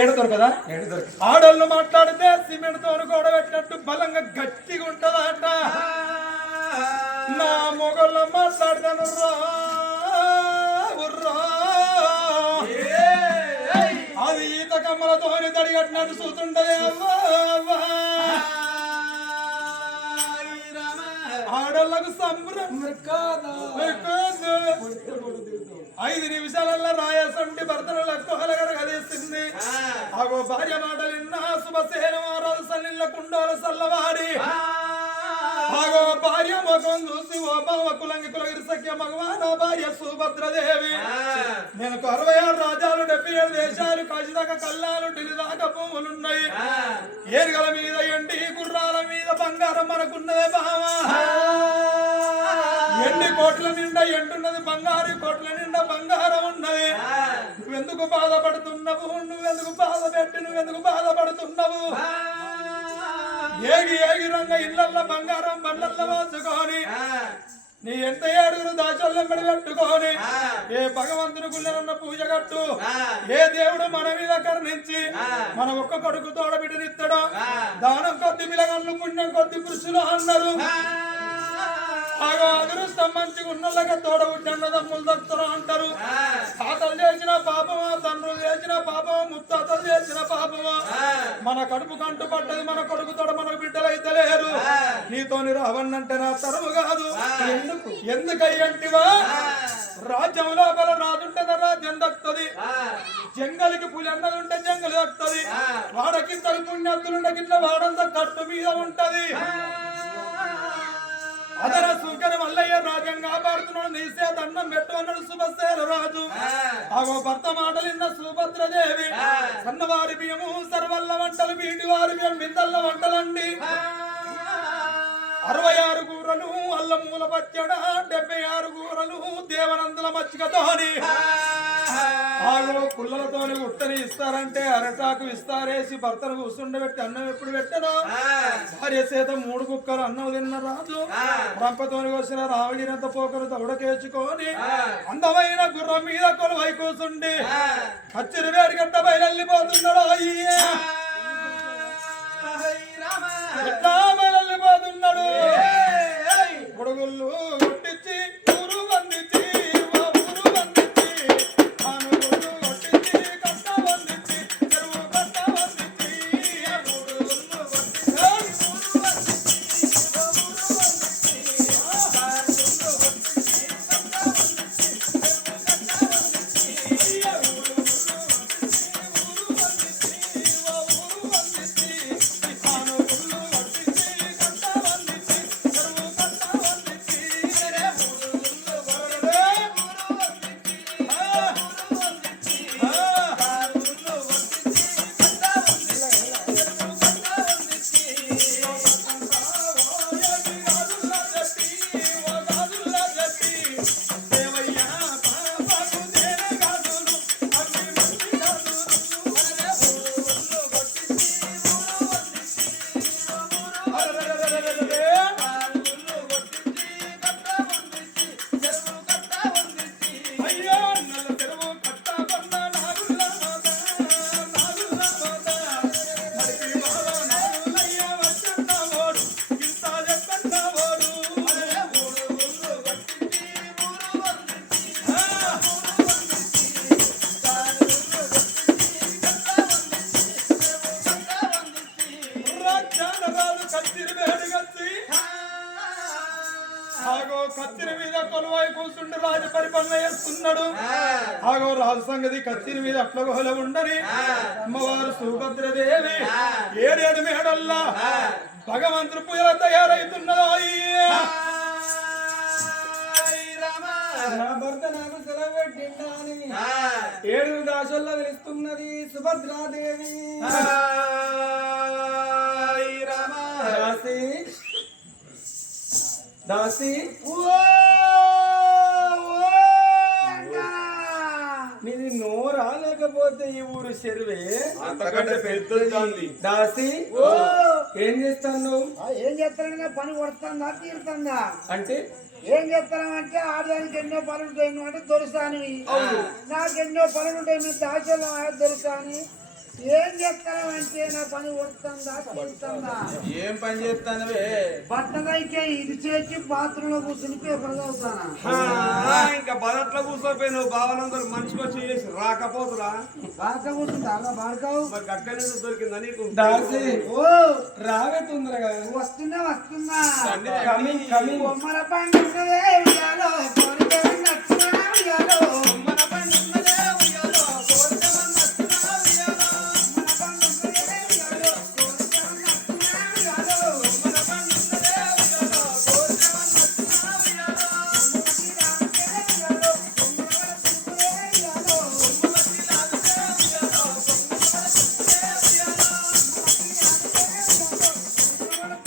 ఏడు దొరకదా? ఆడోళ్ళు మాట్లాడితే సిమెంట్ తో కూడబెట్టినట్టు బలంగా గట్టిగా ఉంటదట. నా మొగళ్ళు మాట్లాడతాను అది ఈత కమ్మలతోని తడిగట్టినట్టు చూస్తుంటది. ఆడోళ్ళకు సంబరం కాదు. 5 నిమిషాలలో రాయసండి భర్తను లక్కుహలగర కదేసింది. ఆగో భార్య మాటలు విన్నా శుభసేన మారాలు సల్లిళ్ళ కుండోల సల్లవాడి ఆగో భార్య ముఖం చూసి ఓ బావ కులంగి కులగిరి సఖ్య మగవాన భార్య సుభద్రదేవి. నేను 66 రాజ్యాలు 77 దేశాలు కాశీదాకా కల్లాలు ఢిల్లీ దాకా భూములున్నాయి. ఏరుగల మీద ఎండి గుర్రాల మీద బంగారం మనకున్నదే బావా. ఎండి కోట్ల నిండా ఎండున్నది, బంగారు కోట్ల నిండా బంగారం ఉన్నది. నువ్వెందుకు బాధపడుతున్నావు? నువ్వెందుకు బాధ పెట్టి నువ్వెందుకు బాధపడుతున్నావు? ఏగి ఏగి రంగ ఇళ్ళల్లో బంగారం బండ్లల్లో వాచుకొని నీ ఎంత 7 దాచల్లెంబడి పెట్టుకొని ఏ భగవంతుని గుళ్ళనున్న పూజ కట్టు. ఏ దేవుడు మన మీద కరుణించి మన ఒక్క కొడుకు తోడబిడ్డనిస్తాడో దానం కొద్ది పిలగళ్ళు పుణ్యం కొద్ది పురుషులు అన్నారు. అదృష్టం మంచిగా ఉన్నోళ్ళగా తోడబుట్టన్నదమ్ములు దక్కుతారు అంటారు. తాతలు చేసిన పాపమా, తండ్రులు చేసిన పాపమా, ముత్తాతలు చేసిన పాపమా. మన కడుపు కంటు పడ్డది, మన కొడుకు తోడ మనకు బిడ్డలు అయితే లేరు. నీతోని రావన్నంటే నా తరము కాదు. ఎందుకయ్యంటివా? రాజ్యం లోపల రాజుంటే రాజ్యం దక్కుతుంది. జంగలికి పులి అన్నది ఉంటే జంగలు దక్కుతుంది. వాడకి తలుపుణ్యత్తులుండే గిట్ల వాడంతా కట్టు మీద ఉంటది. అదర సుంకర మల్లయ్య రాజ్యం కాపాడుతున్నాడు. నీసే దండం పెట్టు అన్నాడు శుభసేన రాజు. ఆగో భర్త మాటలు విన్న సుభద్రదేవి సన్నవారి బియ్యము సర్వల్ల వంటలు, బీటి వారి బియ్యం బిందల్ల వంటలండి. 66 కూరలు అల్లం మూల పచ్చడ, 76 కూరలు దేవనందుల మచ్చికతోని. ఆగో పుల్లలతోని ఉట్టని ఇస్తారంటే అరటాకు ఇస్తారేసి భర్తను కూర్చుండబెట్టి అన్నం ఎప్పుడు పెట్టను. భార్య చేత 3 కుక్కలు అన్నం తిన్న రాజు రంపతోని వచ్చిన రావగినంత పోకలు తౌడకేసుకొని అందమైన గుర్రం మీద కొలువై కూర్చుండి కచ్చిరి వేడిగట్ట బయలుపోతున్నాడు. ఎట్లా బయలుపోతున్నాడు? గొడుగుళ్ళు కొట్టించి ఊరు వందించి కత్తిరి మీద కొలువై కూర్చుంటూ రాజు పరిపాలన చేస్తున్నాడు. ఆగో రాజు సంగతి కత్తిరి మీద అట్ల గుహల ఉండని అమ్మవారు సుభద్రదేవి 7 మేడల్లా భగవంతుడు పూజల తయారైతున్నదో. భర్త నాకు సెలవు పెట్టిండాని 7 దాసుల్లో వెలుస్తున్నది సుభద్రాదేవి. దాసి దాసి నీది నోరా లేకపోతే ఈ ఊరు చెరువే అంతకంటే పెద్దది. దాసి ఏం చేస్తాను? ఏం చేస్తానన్నా పని కొడుతుందా తీరుతుందా అంటే ఏం చేస్తానంటే ఆడదానికి ఎన్నో పనులు ఉంటాయి అంటే దొరుకుతాను. నాకు ఎన్నో పనులు ఉంటాయి మీరు దాచలో దొరుకుతాను. ఏం చేస్తానంటే నా పని వస్తుందా తీరుతుందా? ఏం పని చేస్తానవే? బట్టలైతే ఇది చేసి బాత్రూమ్ లో కూర్చుని పేపర్ చదువుతానా? ఇంకా బదట్లో కూర్చోపోయి నువ్వు భావనందరూ మనిషికి వచ్చి చేసి రాకపోతురా బాగా కూర్చుంటా అలా బాడుకావు. మరి గట్టనే దొరికిందా నీకు? దాసి ఓ రావే తొందరగా. వస్తున్నా కమింగ్ కమింగ్. బొమ్మల పండుగ ఉయ్యాలో కోరిక నచ్చునా ఉయ్యాలో. మన పని ఉన్నదే ఉయ్యాలో, కోరికమని నచ్చునా ఉయ్యాలో. బొమ్మల పండుగ ఉయ్యాలో కోరిక నచ్చునా ఉయ్యాలో. మన పని ఉన్నదే ఉయ్యాలో, కోరికమని నచ్చునా ఉయ్యాలో. బొమ్మలకి రాకే ఉయ్యాలో బొమ్మల పండుగ ఉయ్యాలో. బొమ్మలకి లాగితే ఉయ్యాలో, బొమ్మల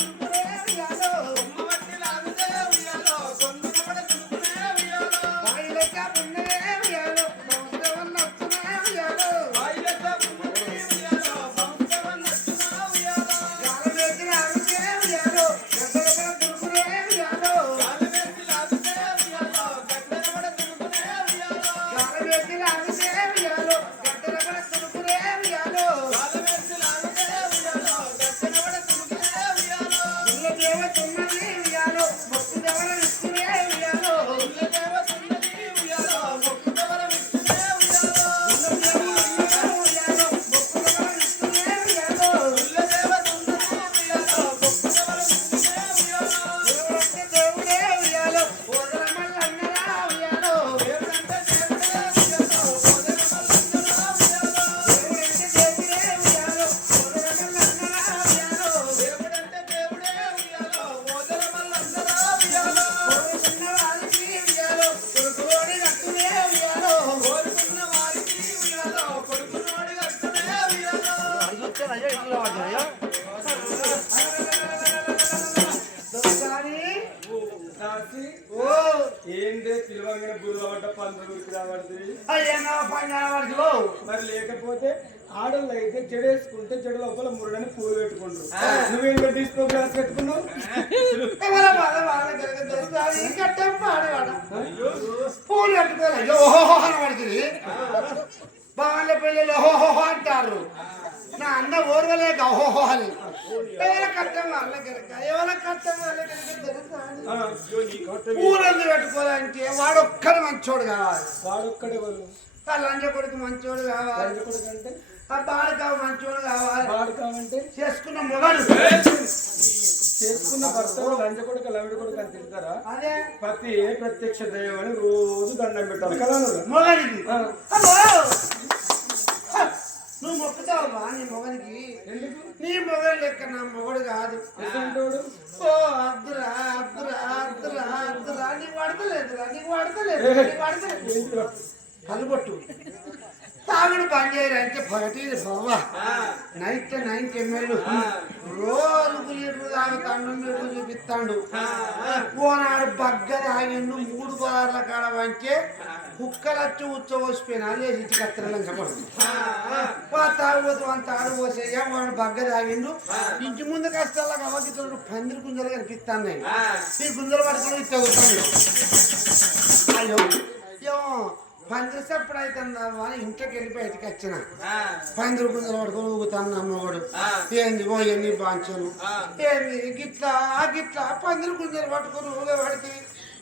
చుట్టే ఉయ్యాలో. బొమ్మలకి లాగితే ఉయ్యాలో, బొమ్మల చుట్టే ఉయ్యాలో. బాయిలక ఉన్నదే ఉయ్యాలో బొమ్మల నచ్చునా ఉయ్యాలో. బాయిలతో ఉన్నదే ఉయ్యాలో, బొమ్మల నచ్చునా ఉయ్యాలో. గాలమేకి రాకే ఉయ్యాలో గద్దలక దుర్గునే ఉయ్యాలో. గాలివేసి లాగితే ఉయ్యాలో, గద్దెల పడ తిరుగునే ఉయ్యాలో. గాలమేకి రాకే ఉయ్యాలో గద్దలక దుర్గునే ఉయ్యాలో. గాలివేసి లాగితే ఉయ్యాలో, గద్దెల పడ తిరుగునే ఉయ్యాలో. ఇళ్ళ దేవతున్నది ఉయ్యాలో భక్తి దేవల విష్ణునే ఉయ్యాలో. ఇళ్ళ దేవతున్నది ఉయ్యాలో, మొక్కుతవర విష్ణువే ఉయ్యాలో. ఇళ్ళ దేవతున్నది ఉయ్యాలో భక్తి దేవల విష్ణునే ఉయ్యాలో. ఇళ్ళ దేవతున్నది ఉయ్యాలో, మొక్కుతవర విష్ణువే ఉయ్యాలో. దేవుడంటే దేవుడే ఉయ్యాలో ఓదరమల్లన్నరా ఉయ్యాలో. దేవుడంటే దేవుడే ఉయ్యాలో, సోదర మల్లందరా ఉయ్యాలో. దేవుడంటే దేవుడే ఉయ్యాలో ఓదరమల్లన్నరా ఉయ్యాలో. దేవుడంటే దేవుడే ఉయ్యాలో, సోదర మల్లందరా ఉయ్యాలో. కోరుకున్న వారికి ఉయ్యాలో కొడుకోడి రట్టునే ఉయ్యాలో. కోరుకున్న వారికి ఉయ్యాలో, కొడుకునోడి గట్టునే ఉయ్యాలో. దొంగసారి దాసి ఓ ఏంటే పిలవంగానే బుర్రబడ్డ పందులూరికి రాబడుతుంది. అయ్యా నా పైన వాడికి ఓ మరి లేకపోతే ఆడళ్ళు అయితే జడేసుకుంటే జడ లోపల మురడని పూలు పెట్టుకుంటారు. నువ్వేం డిస్కో గ్లాస్ పెట్టుకున్నావు? ఎవర బాధ వాళ్ళ కనుక దొంగసారి కట్టం పాడేవాడ పూలు కట్టుకోవాలి. అయ్యో ఓహో అని వాడికి బాగానే పెళ్ళిళ్ళు ఓహోహో అంటారు. నా అన్న ఓర్వలేక ఓహో అని ఎవర కట్టం వాళ్ళ కనుక ఎవర కట్టం వాళ్ళ కనుక దొంగసారి పూలందు పెట్టుకోవాలంటే వాడు ఒక్కడు మంచోడు కావాలి. వాడొక్కడే వాళ్ళు ఆ లంచ కొడుకు మంచోడు కావాలి. కొడుకంటే ఆ బాడకావు మంచోడు కావాలి. వాడు కావంటే చేసుకున్న మొగడు చేసుకున్న భర్తలు లంచ కొడుకు లవిడి కొడుకు అని తింటారా? అదే ప్రతి ప్రత్యక్ష దైవం అని రోజు దండం పెట్టాలి కదా నువ్వు? మొగడికి ఆ. అమ్మో! హ! నువ్వు మొక్కుతావా నీ మొగనికి? ఎందుకు? నీ మొగడు లెక్క నా మొగడు కాదు. ఎటువంటోడు? ఓ అద్దురా అద్దురా అద్దురా అద్దురా నీకు పడతలేదురా నీకు పడతలేదు నీకు పడతలేదు. ఏంటిరా? కలుబొట్టు తాగుడు బంద్ చేయరు అంటే పగటి బావా నైట్ 9 ml రోజుకు లీటర్ తాగుతాడు మీరు చూపిస్తాడు. ఓనాడు బగ్గ తాగిండు 3 బజార్ల కాడ వంచే కుక్కలచ్చి ఉచ్చబోసిపోయినా లేచి ఇచ్చి కత్తెరలని చెప్పండి. తాగుబోతు అంత ఆడిపోసేయ వాడు బగ్గ తాగిండు. ఇంటి ముందు కష్టాల అవగితుడు పందిరి గుంజలు కనిపిస్తాను. ఈ గుంజలు పడుతుంది ఇస్తాను. అయ్యో ఏమో పందిరి సప్పుడు అవుతుందా అని ఇంట్లోకి వెళ్ళి బయటకు వచ్చిన పందిరి గుంజలు పడుకొని ఊగుతాను అమ్మవాడు. ఏంది ఓ ఎన్ని బాంచను ఏంది గిట్లా గిట్లా పందిరి గుంజలు పట్టుకొని ఊగే పడితే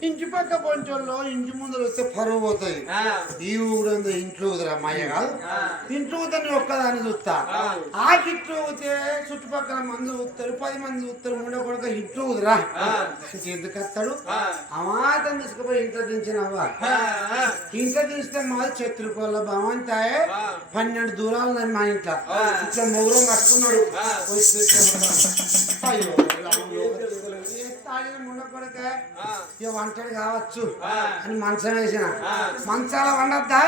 ఇంటి పక్క పొంచోళ్ళు ఇంటి ముందర వస్తే పరువు పోతాయి. ఈ ఊరంతా ఇంట్లో ఊదిరా అమ్మాయి కాదు. ఇంట్లో ఊతే నీ ఒక్కదాన్ని చూస్తా. ఆ గిట్లో ఊతే చుట్టుపక్కల మంది ఊతారు 10 మంది ఊతారు. ముండ కొడుక ఇంట్లో ఊదిరా ఎందుకు వస్తాడు? అమాతం తీసుకుపోయి ఇంట్లో దించినవ్వా. ఇంట్లో దించితే మాది చత్రుకోళ్ళ భవంతాయే 12 దూరాలు ఉన్నాయి మా ఇంట్లో. ఇట్లా మొగురం కట్టుకున్నాడు. అయ్యో తాగిన ముండ కొడుక ఇక వంటడు కావచ్చు అని మంచం వేసిన. మంచాల వండద్దా?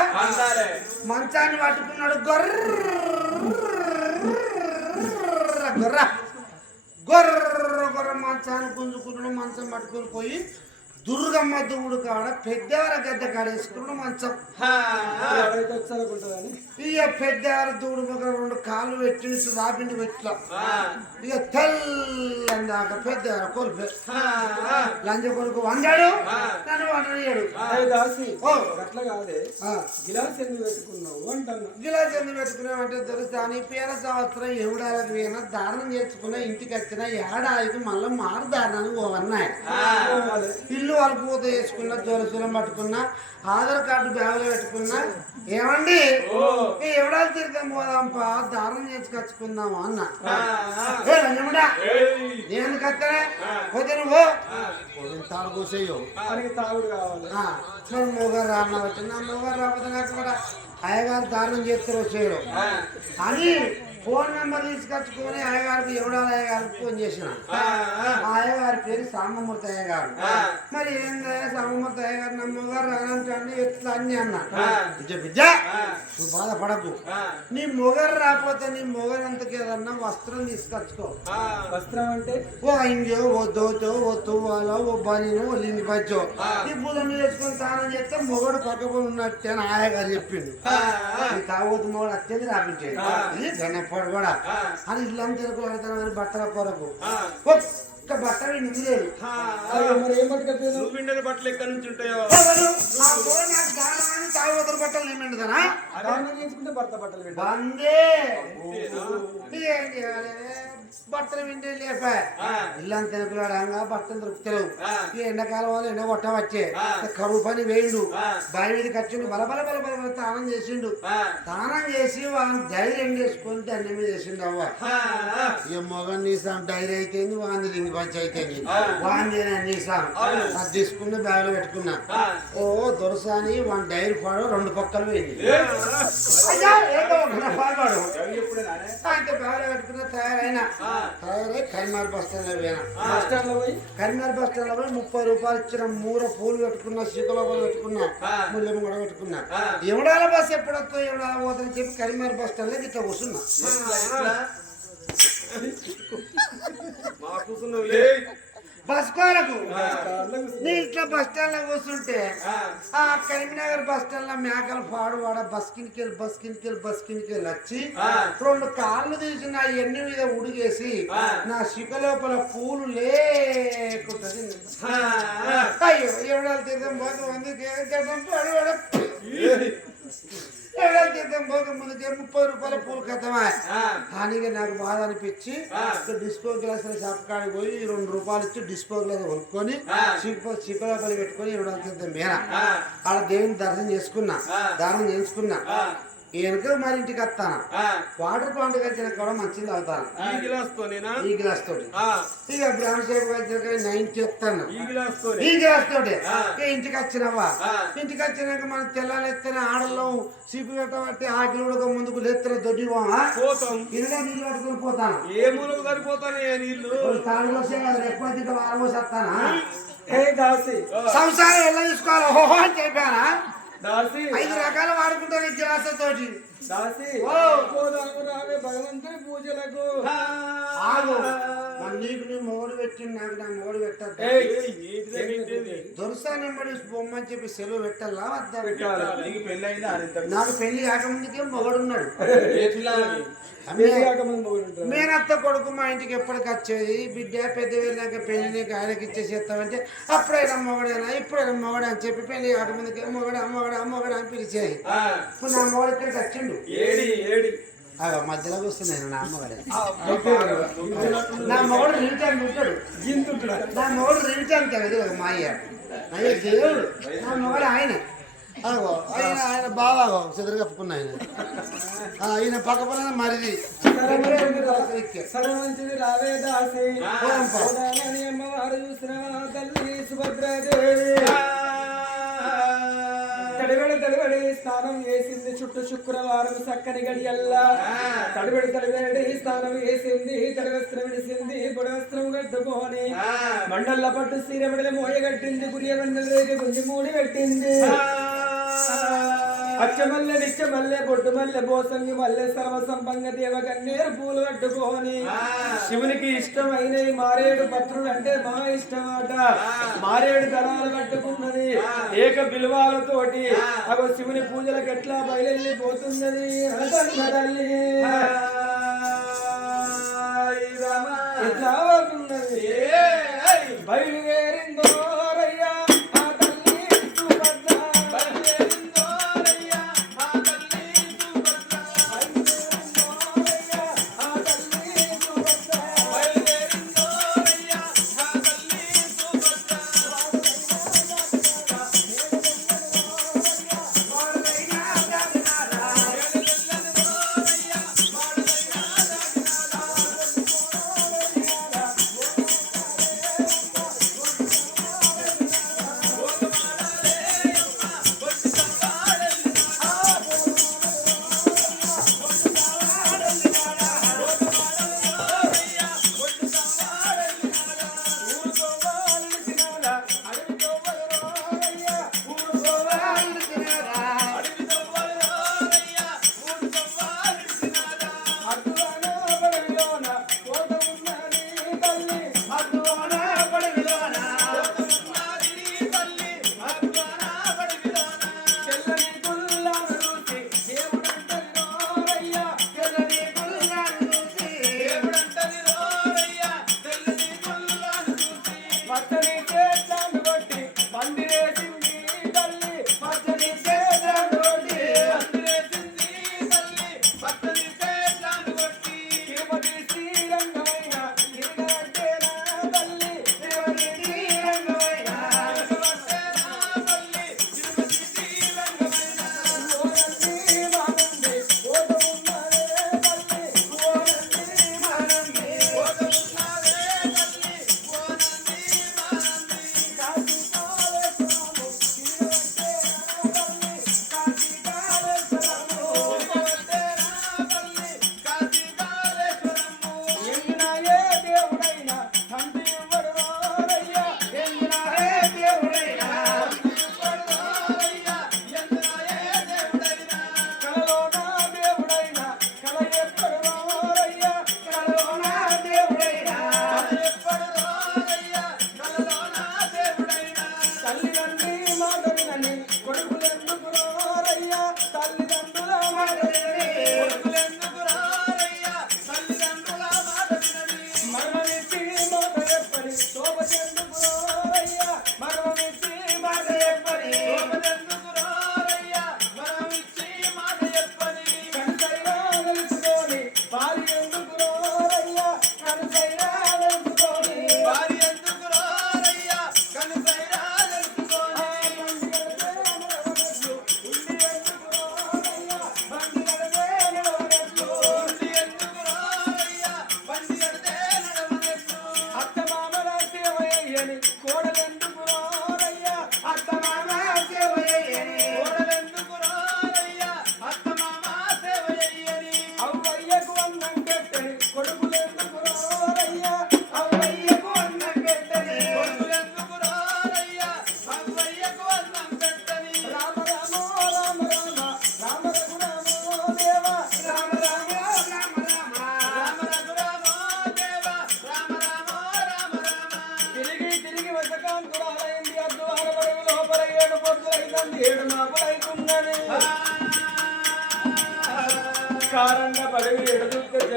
మంచాన్ని పట్టుకున్నాడు. గొర్ర గొర్ర మంచాన్ని గుంజుకున్నాడు. మంచం పట్టుకుని పోయి దుర్గమ్మ దువ్వుడు కాడ పెద్దవార గద్దె కాడేసుకున్నాడు మంచం. ఎవరైతే వచ్చారనుకుంటుందని ఇక పెద్దవార దువ్వుడు ఒక 2 కాళ్ళు పెట్టి రాపిండి పెట్టిలా ఇక తెల్లందాక పెద్ద కొలుపు లంచ కొడుకు వండాడు నన్ను వండడు దాసి ఓ అట్లా కాదే గిలాస్ ఎందుకు పెట్టుకున్నావు అంటాను. గిలాస్ ఎందుకు పెట్టుకున్నామంటే తెలుసా నీ పేర సంవత్సరం ఎవడాలకు పోయినా దారుణం చేసుకున్నా ఇంటికి వచ్చినా ఏడాదికి మళ్ళీ మారు దారుణానికి పోవన్నాయి. ఇల్లు వాళ్ళకు పూత చేసుకున్నా జోరసూలం పట్టుకున్నా ఆధార్ కార్డు బ్యాగులో పెట్టుకున్నా ఏమండి ఎవడాలు తిరిగి పోదాంపా దారుణం చేసుకొచ్చుకుందాము అన్న ఎందుకు వస్తానే పోతే నువ్వు తాడు కూసేయో తాగుడు కావాలి. మరి మొగరు రాన్న వచ్చి నా మొగరు రాకపోతే నాకు కూడా అయ్యగారు దారుణం చేస్తారు వచ్చేయడం అని ఫోన్ నెంబర్ తీసుకొచ్చుకొని అయ్యగారికి ఎవడాలి అయ్యగారికి ఫోన్ చేసిన. ఆ అయ్యగారి పేరు సాంబమూర్తి అయ్యగారు. మరి ఏందా సాంబమూర్తి అయ్యగారు నా మొగరు రానంటే ఎట్లా అని అన్నా. బిడ్డ నువ్వు బాధపడకు, నీ మొగరు రాకపోతే నీ మొగరంతకి ఏదన్నా వస్త్రం తీసుకొచ్చుకో. వస్త్రం అంటే ఓ ఇంజో ఓ దోచో ఓ తువ్వాలో ఓ బనీనో ఓ లింగి పచ్చో ఈ పూజ మీద వేసుకొని స్నానం చేస్తే మొగడు పక్కకొని ఉన్నట్టే అని ఆయగారు చెప్పిండు. తాగోతు మొగడు అత్యంత రాపించేది గణపడు కూడా అని ఇల్లంతా తిరుగుతాను బట్టల కొరకు ఒక్క బట్ట విండి లేదు. మరి ఏం పట్టుకపోయాను బట్టలు ఎక్కడి నుంచి ఉంటాయో తాగోతుల బట్టలు నిండుదనా చేసుకుంటే భర్త బట్టలు బందే ఏం చేయాలి బట్టలు వింటే లేపా ఇల్లంతా తిరుగులాడంగా బట్టలు దొరుకుతారు. ఈ ఎండాకాలం వాళ్ళు ఎండ కొట్ట వచ్చే కరువు పని వేయిండు బావి మీదకి వచ్చిండు బలబల బలబల స్నానం చేసిండు. స్నానం చేసి వాళ్ళని ధైర్యం చేసుకొని దాన్ని మీద చేసిండు. అవ్వ ఈ మొగన్ నీసాం ధైర్యం అయితేంది వాంది లింగి పంచి అయితేంది వాంది నీసాం అది తీసుకుని బ్యాగులో పెట్టుకున్నా. ఓ దొరసాని వాని డైరీ పాడు రెండు పక్కలు పోయింది. పాడు అంటే బ్యాగులో పెట్టుకున్న తయారైనా కరీంనగర్ బస్ స్టాండ్ లో పోయి కరీంనగర్ బస్ స్టాండ్ లో పోయి 30 రూపాయలు ఇచ్చిన మూర పూలు పెట్టుకున్నా శీతలోపలు పెట్టుకున్నా ముళ్ళెం కూడా పెట్టుకున్నా. ఎవడాల బస్ ఎప్పుడొస్తో ఎవడాల పోతుందని చెప్పి కరీంనగర్ బస్ స్టాండ్ లో ఇట్లా కూర్చున్నా. బస్ కోరకు నీ ఇట్లా బస్ స్టాండ్ లో కూర్చుంటే ఆ కరీంనగర్ బస్ స్టాండ్ లో మేకలు పాడువాడ బస్ కిందికి వచ్చి 2 కాళ్ళు తీసి నా ఎన్ని మీద ఉడిగేసి నా శిఖ లోపల పూలు లేకుంటది. అయ్యో ఎవడాలు తీర్థం పోతే ఎవడాలు తీర్థం పోక ముందుకే 30 రూపాయల పూలు కథమా హానిగా నాకు బాధ అనిపించి డిస్పో గ్లాసుల షాప్ కాడికి పోయి 2 రూపాయలు ఇచ్చి డిస్పో గ్లాస్ కొనుక్కొని చిక్కలోపలి పెట్టుకొని ఎవడాలు తీర్థం మేన ఆడ దేవుని దర్శనం చేసుకున్నా దానం చేసుకున్నా. వెనుక మరి ఇంటికి వస్తాను వాటర్ ప్లాంట్ వచ్చిన కూడా మంచిది అవుతాను ఈ గ్లాస్ తోటి. ఇక బ్రాహ్మణ సేపు వచ్చినాక 9 చేస్తాను ఈ గ్లాస్ తోటి. ఇంటికి వచ్చినవా ఇంటికి వచ్చినాక మనం తెల్లాలెత్తనే ఆడల్లో సిగ్గు పెట్టబట్టి ఆకిలు ఉడక ముందుకు లేత్తన దొడ్డి ఇరవై నీళ్ళు పట్టుకొని పోతాను. ఏ మూలకు సరిపోతాను నీళ్ళు తాడులో ఎక్కువ తింటే ఆరబోసేస్తానా సంసారం ఎలా తీసుకోవాలి ఓహో అని చెప్పానా. దాసి 5 రకాలు వాడుకుంటాను ఈ గ్లాస్ తోటి. దాసి భగవంతుని పూజలకు నీకు నీ మొగడు పెట్టింది నాకు నా మొగడు పెట్టద్దు. దొరసా నెంబడి బొమ్మని చెప్పి సెలవు పెట్టాలా వద్దా? నాకు పెళ్లి కాకముందుకే మొగడున్నాడు. మేనత్త కొడుకు మా ఇంటికి ఎప్పటికి వచ్చేది బిడ్డ పెద్ద వెళ్ళాక పెళ్లి ఆయనకి ఇచ్చేసేస్తామంటే అప్పుడైనా మొగడేనా ఇప్పుడైనా మొగడు అని చెప్పి పెళ్లి కాకముందుకే మొగడు అని పిలిచేది. ఇప్పుడు నా మొగడు ఇక్కడికి వచ్చిండు మధ్యలో వస్తున్నాయి. నా అమ్మగాడే నా మొగడు రివిటానికి ఉంటాడు నా మొగడు రివిటానికి అది మా అయ్య దేవుడు నా మొగడు ఆయన ఆయన బాగా చెదురు కప్పుకున్నా ఈయన పక్క పక్కన మరిది సరే మంచిది రావే దాసి అమ్మవారు చూసిన తల్లి సుభద్రాదేవి తడిబడి స్నానం వేసింది చుట్టూ శుక్రవారం చక్కని గడియల్లా తడిబడి స్నానం వేసింది తడి వస్త్రం విడిసింది పొడి వస్త్రం కట్టుకొని మండల్ల పట్టు సీరబడిల మోయ కట్టింది గురియ రేఖ గుంజి మూడి పెట్టింది. అచ్చమల్లె నిచ్చమల్లె బొట్టు మల్లె బోసంగి మల్లె సర్వసంపంగ దేవ గన్నేరు పూలు కట్టుకొని శివునికి ఇష్టమైన మారేడు పత్రుడు అంటే మా ఇష్టమాట మారేడు దళాలు కట్టుకున్నది ఏక బిల్వాలతోటి అగో శివుని పూజలకు ఎట్లా బయలుపోతున్నది తల్లి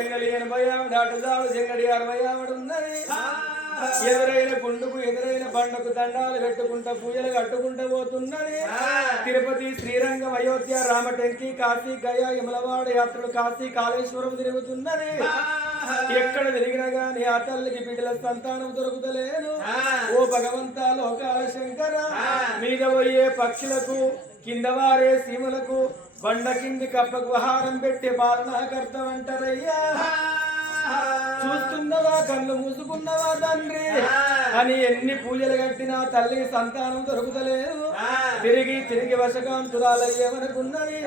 పింగళి 80 ఆవిడ అటుదాడు జంగడి 60 ఆవిడ ఉన్నది ఎదురైన గుండుకు ఎదురైన బండకు దండాలు పెట్టుకుంటా పూజలు కట్టుకుంటూ పోతున్నది తిరుపతి శ్రీరంగం అయోధ్య రామటెంకి కాశీ గయా యమలవాడ యాత్రలు కాశీ కాళేశ్వరం తిరుగుతున్నది ఎక్కడ తిరిగినా గాని ఆ తల్లికి బిడ్డల సంతానం దొరుకుతలేదు ఓ భగవంతా లోకాల శంకర మీద పోయే పక్షులకు కింద వారే సీమలకు బండ కింది కప్పకు ఆహారం పెట్టే బాలనాకర్తం అంటారయ్యా చూస్తున్నవా కళ్ళు మూసుకున్నవా తండ్రి అని ఎన్ని పూజలు కట్టినా తల్లికి సంతానం దొరుకుతలేదు తిరిగి తిరిగి వశకాంతురాలయ్యేమనుకున్నది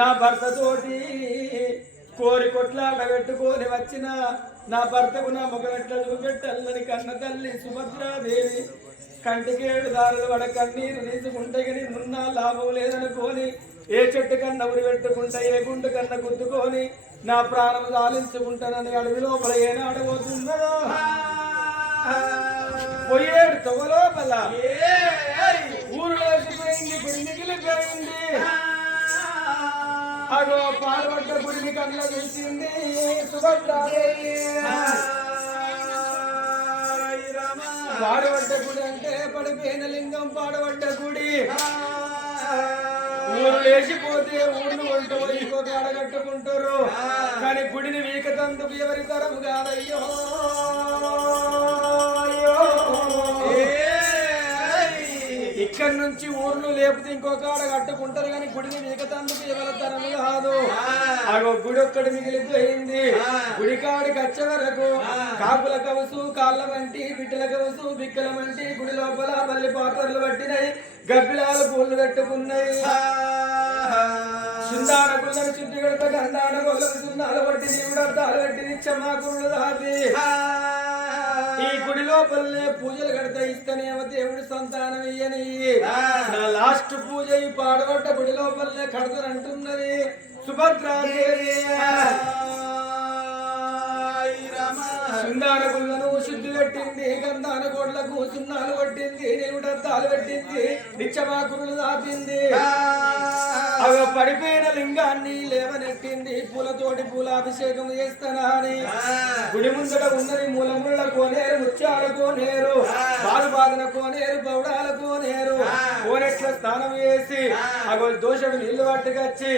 నా భర్త తోటి కోరి కొట్లాట పెట్టుకొని వచ్చిన నా భర్తకు నా ముఖమెట్ల చూపెట్టాలని కన్న తల్లి సుభద్రాదేవి కంటికేడు దారులు పడ కన్నీరు తీసుకుంటే కానీ నున్నా లాభం లేదనుకోని ఏ చెట్టు కన్నా ఉరి పెట్టుకుంటా ఏ గుండు కన్నా గుద్దుకొని నా ప్రాణం సాలించుకుంటానని అడవి లోపల ఏనాడు పోతున్నదో పోయేడు తొగ లోపల ఊరులోసిపోయింది గుడి మిగిలిపోయింది అగో పాల్పడ్డ గుడిని కళ్ళ చూసింది సుభద్రాదేవి పాడబడ్డ గుడి అంటే పడిపోయిన లింగం పాడబడ్డ గుడి ఊరు లేచిపోతే ఊరిని కొంటూ ఇంకొక అడగట్టుకుంటారు కానీ గుడిని వీకతందుకు ఎవరి తరం కాదయ్యో ఇక్కడి నుంచి ఊర్లు లేపితే ఇంకొక ఆడ కట్టుకుంటారు కానీ గుడిని వీకతందుకు ఎవరి తరం కాదు అగో గుడి ఒక్కడి మిగిలిపోయింది గుడి కాడికి వచ్చే వరకు కాపుల కవసు కాళ్ళ వంటి బిడ్డల కవసు బిక్కల వంటి గుడి లోపల మళ్ళీ పాత్రలు పట్టినాయి గబ్బిలాలు పూలు పెట్టుకున్నాయి సుందాన గుళ్ళని చుట్టి కడత గంధాన గొల్లకు సున్నాలు పట్టి నీవుడు అర్థాలు పట్టి నిచ్చమ్మా గుళ్ళు దాపి ఈ గుడి లోపలనే పూజలు కడతా ఇస్తేనేమో దేవుడి సంతానం ఇయ్యని నా లాస్ట్ పూజ ఈ పాడగొట్ట గుడి లోపలనే కడతానంటున్నది సుభద్రాదేవి సుందాన గుళ్ళను శుద్ధి పెట్టింది గంధాన గోడ్లకు సున్నాలు పట్టింది నిలువుడద్దాలు పెట్టింది నిచ్చమాకులు దాపింది అవి పడిపోయిన లింగాన్ని లేవనెట్టింది పూలతోటి పూలాభిషేకం చేస్తానా అని గుడి ముందట ఉన్నది మూలముళ్ళ కోనేరు ముత్యాల కోనేరు బాలుబాదన కోనేరు బౌడాల కోనేరు కోనెట్ల స్నానం చేసి అగో దోషుడు నీళ్లు పట్టుకొచ్చి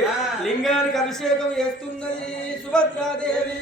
లింగానికి అభిషేకం చేస్తున్నది సుభద్రాదేవి